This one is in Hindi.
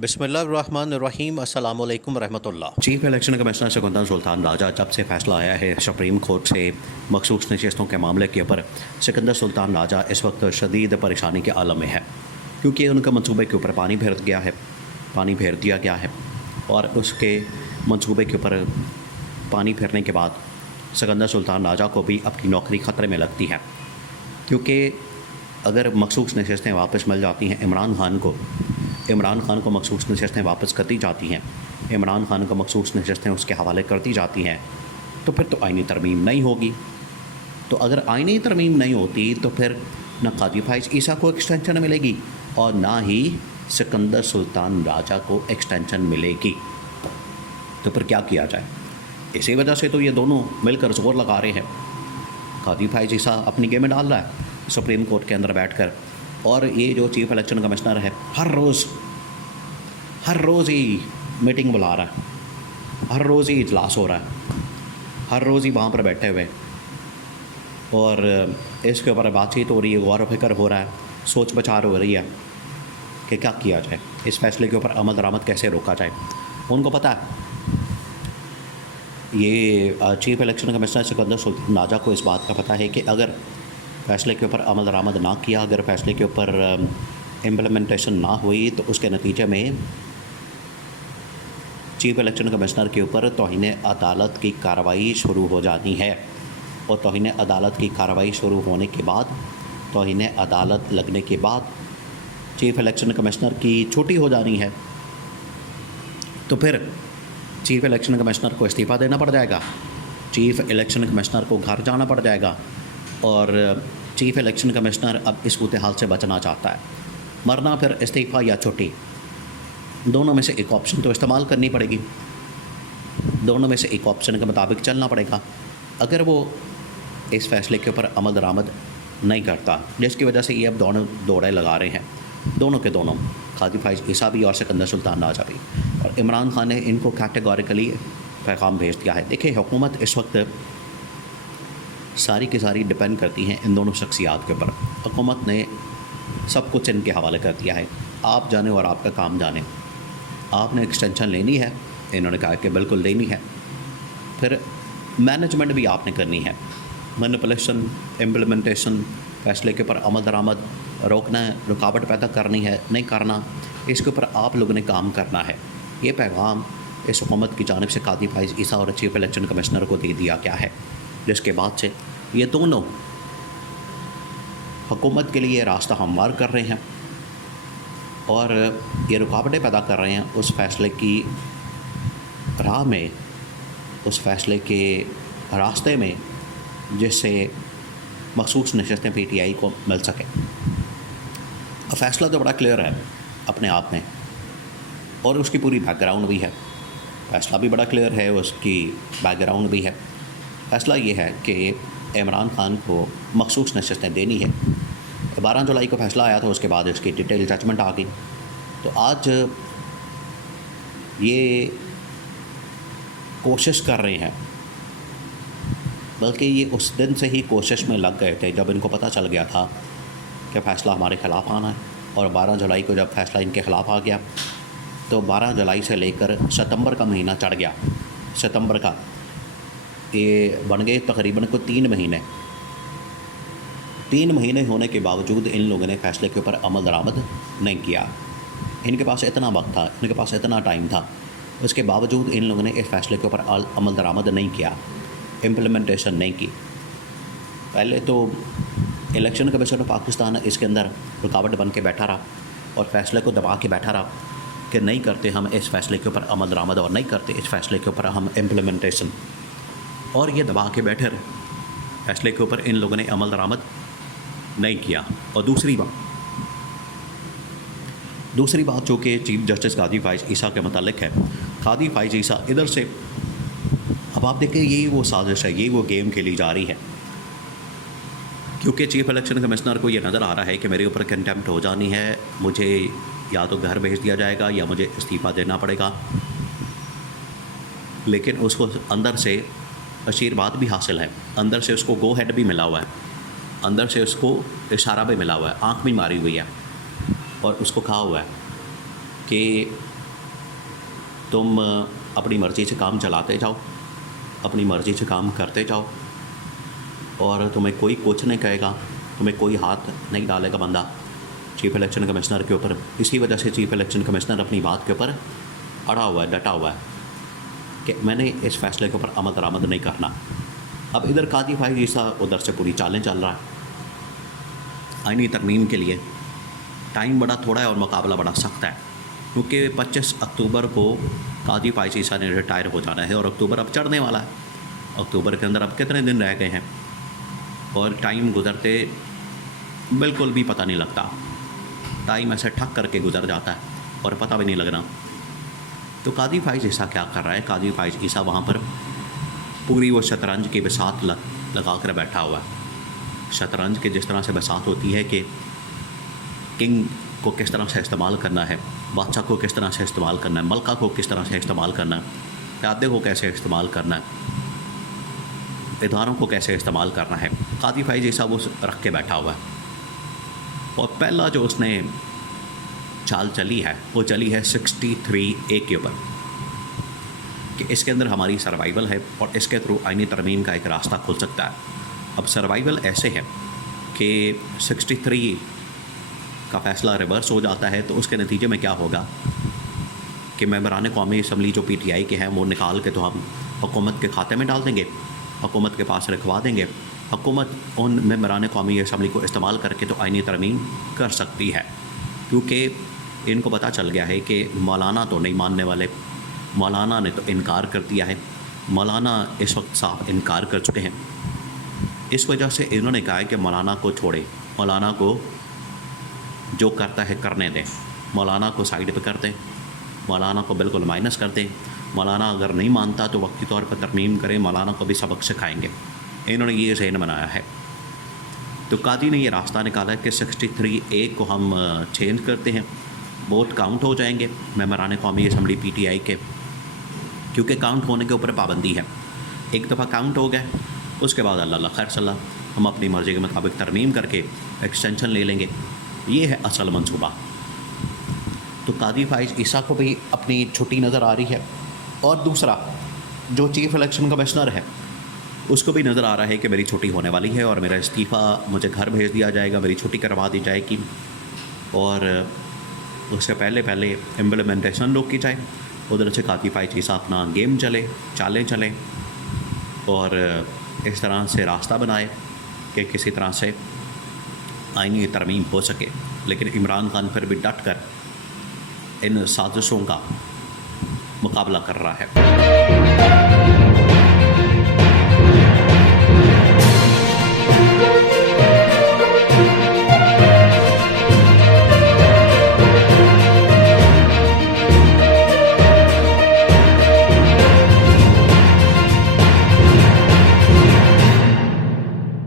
बिस्मिल्लाहिर्रहमानिर्रहीम अस्सलामु अलैकुम रहमतुल्लाह। Chief election commissioner Sikandar Sultan Raja जब से फैसला आया है सुप्रीम कोर्ट से मखसूस नशस्तों के मामले के ऊपर, सिकंदर सुल्तान राजा इस वक्त शदीद परेशानी के आलम में है, क्योंकि उनके मंसूबे के ऊपर पानी फेर दिया गया है और उसके मंसूबे के ऊपर पानी फेरने के बाद सिकंदर सुल्तान राजा को भी अपनी नौकरी ख़तरे में लगती है, क्योंकि अगर मखसूस नशस्तें वापस मिल जाती हैं इमरान खान को मखसूस नशस्तें वापस कर दी जाती हैं, इमरान खान को मखसूस नशस्तें उसके हवाले कर दी जाती हैं, तो फिर तो आइनी तरमीम नहीं होगी। तो अगर आइनी तरमीम नहीं होती तो फिर न काजी फाइज ईसा को एक्सटेंशन मिलेगी और ना ही सिकंदर सुल्तान राजा को एक्सटेंशन मिलेगी। तो फिर क्या किया जाए? इसी वजह से तो ये दोनों मिलकर जोर लगा रहे हैं। काजी फाइज ईसा अपनी गेम में डाल रहा है सुप्रीम कोर्ट के अंदर बैठकर, और ये जो चीफ इलेक्शन कमिश्नर है हर रोज़ ही मीटिंग बुला रहा है, हर रोज़ ही इजलास हो रहा है, हर रोज़ ही वहाँ पर बैठे हुए, और इसके ऊपर बातचीत हो रही है, गौर व फिक्र हो रहा है, सोच विचार हो रही है कि क्या किया जाए, इस फैसले के ऊपर अमल दरामद कैसे रोका जाए। उनको पता है, ये chief election commissioner Sikandar Sultan Raja को इस बात का पता है कि अगर फ़ैसले के ऊपर अमल दरामद ना किया, अगर फ़ैसले के ऊपर इम्प्लीमेंटेशन ना हुई, तो उसके नतीजे में चीफ इलेक्शन कमिश्नर के ऊपर तौहीन अदालत की कार्रवाई शुरू हो जानी है, और तौहीन अदालत की कार्रवाई शुरू होने के बाद, तौहीन अदालत लगने के बाद चीफ इलेक्शन कमिश्नर की छुट्टी हो जानी है। तो फिर चीफ इलेक्शन कमिश्नर को इस्तीफ़ा देना पड़ जाएगा, चीफ इलेक्शन कमिश्नर को घर जाना पड़ जाएगा, और चीफ इलेक्शन कमिश्नर अब इस सूरत हाल से बचना चाहता है। मरना फिर इस्तीफ़ा या छुट्टी, दोनों में से एक ऑप्शन तो इस्तेमाल करनी पड़ेगी, दोनों में से एक ऑप्शन के मुताबिक चलना पड़ेगा। अगर वो इस फ़ैसले के ऊपर अमल दरामद नहीं करता, जिसकी वजह से ये अब दोनों दौड़े लगा रहे हैं, दोनों के दोनों, काजी फाइज ईसा भी और सिकंदर सुल्तान राजा भी, और इमरान खान ने इनको कैटेगोरिकली पैगाम भेज दिया है। देखिए, हुकूमत इस वक्त सारी की सारी डिपेंड करती हैं इन दोनों शख्सियात के ऊपर। हुकूमत ने सब कुछ इनके हवाले कर दिया है, आप जाने और आपका काम जाने। आपने एक्सटेंशन लेनी है, इन्होंने कहा कि बिल्कुल लेनी है, फिर मैनेजमेंट भी आपने करनी है, मैनिपुलेशन, इम्प्लीमेंटेशन, फ़ैसले के ऊपर अमल दरामद रोकना है, रुकावट पैदा करनी है, नहीं करना, इसके ऊपर आप लोगों ने काम करना है। ये पैगाम इस हुकूमत की जानिब से काजी फाइज ईसा और चीफ इलेक्शन कमिश्नर को दे दिया गया है, जिसके बाद से ये दोनों हुकूमत के लिए रास्ता हमवार कर रहे हैं और ये रुकावटें पैदा कर रहे हैं उस फ़ैसले की राह में, उस फ़ैसले के रास्ते में, जिससे मखसूस नशस्तें PTI को मिल सकें। फ़ैसला तो बड़ा क्लियर है अपने आप में, और उसकी पूरी बैकग्राउंड भी है। फ़ैसला भी बड़ा क्लियर है, उसकी बैकग्राउंड भी है। फ़ैसला ये है कि इमरान खान को मखसूस नशस्तें देनी है। 12 जुलाई को फ़ैसला आया था, उसके बाद इसकी डिटेल जजमेंट आ गई। तो आज ये कोशिश कर रहे हैं, बल्कि ये उस दिन से ही कोशिश में लग गए थे जब इनको पता चल गया था कि फ़ैसला हमारे ख़िलाफ़ आना है, और 12 जुलाई को जब फ़ैसला इनके ख़िलाफ़ आ गया, तो 12 जुलाई से लेकर सितंबर का महीना चढ़ गया। सितंबर का ये बन गए तकरीबन को 3 महीने। 3 महीने होने के बावजूद इन लोगों ने फ़ैसले के ऊपर अमल दरामद नहीं किया। इनके पास इतना वक्त था, इनके पास इतना टाइम था, उसके बावजूद इन लोगों ने इस फ़ैसले के ऊपर अमल दरामद नहीं किया, इम्प्लीमेंटेशन नहीं की। पहले तो इलेक्शन कमीशन ऑफ पाकिस्तान इसके अंदर रुकावट बन के बैठा रहा और फ़ैसले को दबा के बैठा रहा कि नहीं करते हम इस फ़ैसले के ऊपर अमल दरामद, और नहीं करते इस फ़ैसले के ऊपर हम इम्प्लीमेंटेशन, और ये दबा के बैठे रहे। फ़ैसले के ऊपर इन लोगों ने अमल दरामद नहीं किया। और दूसरी बात जो कि चीफ जस्टिस काजी फाइज ईसा के मतलब है, काजी फाइज ईसा इधर से, अब आप देखें, यही वो साजिश है, यही वो गेम खेली जा रही है, क्योंकि चीफ इलेक्शन कमिश्नर को ये नज़र आ रहा है कि मेरे ऊपर कंटेम्प्ट हो जानी है, मुझे या तो घर भेज दिया जाएगा या मुझे इस्तीफ़ा देना पड़ेगा। लेकिन उसको अंदर से आशीर्वाद भी हासिल है, अंदर से उसको गो हेड भी मिला हुआ है, अंदर से उसको इशारा भी मिला हुआ है, आँख भी मारी हुई है, और उसको कहा हुआ है कि तुम अपनी मर्ज़ी से काम चलाते जाओ, अपनी मर्ज़ी से काम करते जाओ और तुम्हें कोई कुछ नहीं कहेगा, तुम्हें कोई हाथ नहीं डालेगा बंदा चीफ़ इलेक्शन कमिश्नर के ऊपर। इसी वजह से चीफ़ इलेक्शन कमिश्नर अपनी बात के ऊपर अड़ा हुआ है, डटा हुआ है कि मैंने इस फैसले के ऊपर अमल दरामद नहीं करना। अब इधर काजी फाइज ईसा उधर से पूरी चालें चल रहा है। आईनी तरमीम के लिए टाइम बड़ा थोड़ा है और मुकाबला बड़ा सख्त है, क्योंकि 25 अक्टूबर को काजी फाइज ईसा ने रिटायर हो जाना है और अक्टूबर अब चढ़ने वाला है। अक्टूबर के अंदर अब कितने दिन रह गए हैं और टाइम गुजरते बिल्कुल भी पता नहीं लगता। टाइम ऐसे ठक करके गुजर जाता है और पता भी नहीं लगना। तो काजी फाइज ईसा क्या कर रहा है? काजी फाइज ईसा वहाँ पर पूरी वो शतरंज की बिसात लगा कर बैठा हुआ है। शतरंज के जिस तरह से बिसात होती है कि किंग को किस तरह से इस्तेमाल करना है, बादशाह को किस तरह से इस्तेमाल करना है, मलका को किस तरह से इस्तेमाल करना है, प्यादे को कैसे इस्तेमाल करना है, इदारों को कैसे इस्तेमाल करना है, काजी फाइज ईसा वो रख के बैठा हुआ है। और पहला जो उसने चाल चली है वो चली है 63A के ऊपर कि इसके अंदर हमारी सर्वाइवल है और इसके थ्रू आईनी तरमीम का एक रास्ता खुल सकता है। अब सर्वाइवल ऐसे है कि 63 का फ़ैसला रिवर्स हो जाता है तो उसके नतीजे में क्या होगा कि मेंबरान कौमी असम्बली जो PTI के हैं वो निकाल के तो हम हुकूमत के खाते में डाल देंगे, हुकूमत के पास रखवा देंगे। हुकूमत उन मेंबरान कौमी असम्बली को इस्तेमाल करके तो आईनी तरमीम कर सकती है, क्योंकि इनको पता चल गया है कि मौलाना तो नहीं मानने वाले। मौलाना ने तो इनकार कर दिया है, मौलाना इस वक्त साफ इनकार कर चुके हैं। इस वजह से इन्होंने कहा है कि मौलाना को छोड़े, मौलाना को जो करता है करने दें, मौलाना को साइड पे कर दें, मौलाना को बिल्कुल माइनस कर दें। मौलाना अगर नहीं मानता तो वक्ती तौर पर तरमीम करें, मौलाना को भी सबक सिखाएंगे। इन्होंने ये ज़हन बनाया है। तो काजी ने ये रास्ता निकाला कि 63A को हम चेंज करते हैं, वोट काउंट हो जाएंगे मेंबरान कौमी असम्बली PTI के, क्योंकि काउंट होने के ऊपर पाबंदी है। एक दफ़ा काउंट हो गए उसके बाद अल्लाह खैर सल्ला हम अपनी मर्ज़ी के मुताबिक तरमीम करके एक्सटेंशन ले लेंगे। ये है असल मंसूबा। तो काजी फाइज ईसा को भी अपनी छुट्टी नज़र आ रही है और दूसरा जो चीफ़ इलेक्शन कमिश्नर है उसको भी नज़र आ रहा है कि मेरी छुट्टी होने वाली है और मेरा इस्तीफ़ा मुझे घर भेज दिया जाएगा, मेरी छुट्टी करवा दी जाएगी और उससे पहले इम्प्लीमेंटेशन रोकी जाए। उधर से काजी फाइज ईसा अपना गेम चालें चलें और इस तरह से रास्ता बनाए कि किसी तरह से आईनी तरमीम हो सके। लेकिन इमरान खान फिर भी डट कर इन साजिशों का मुकाबला कर रहा है।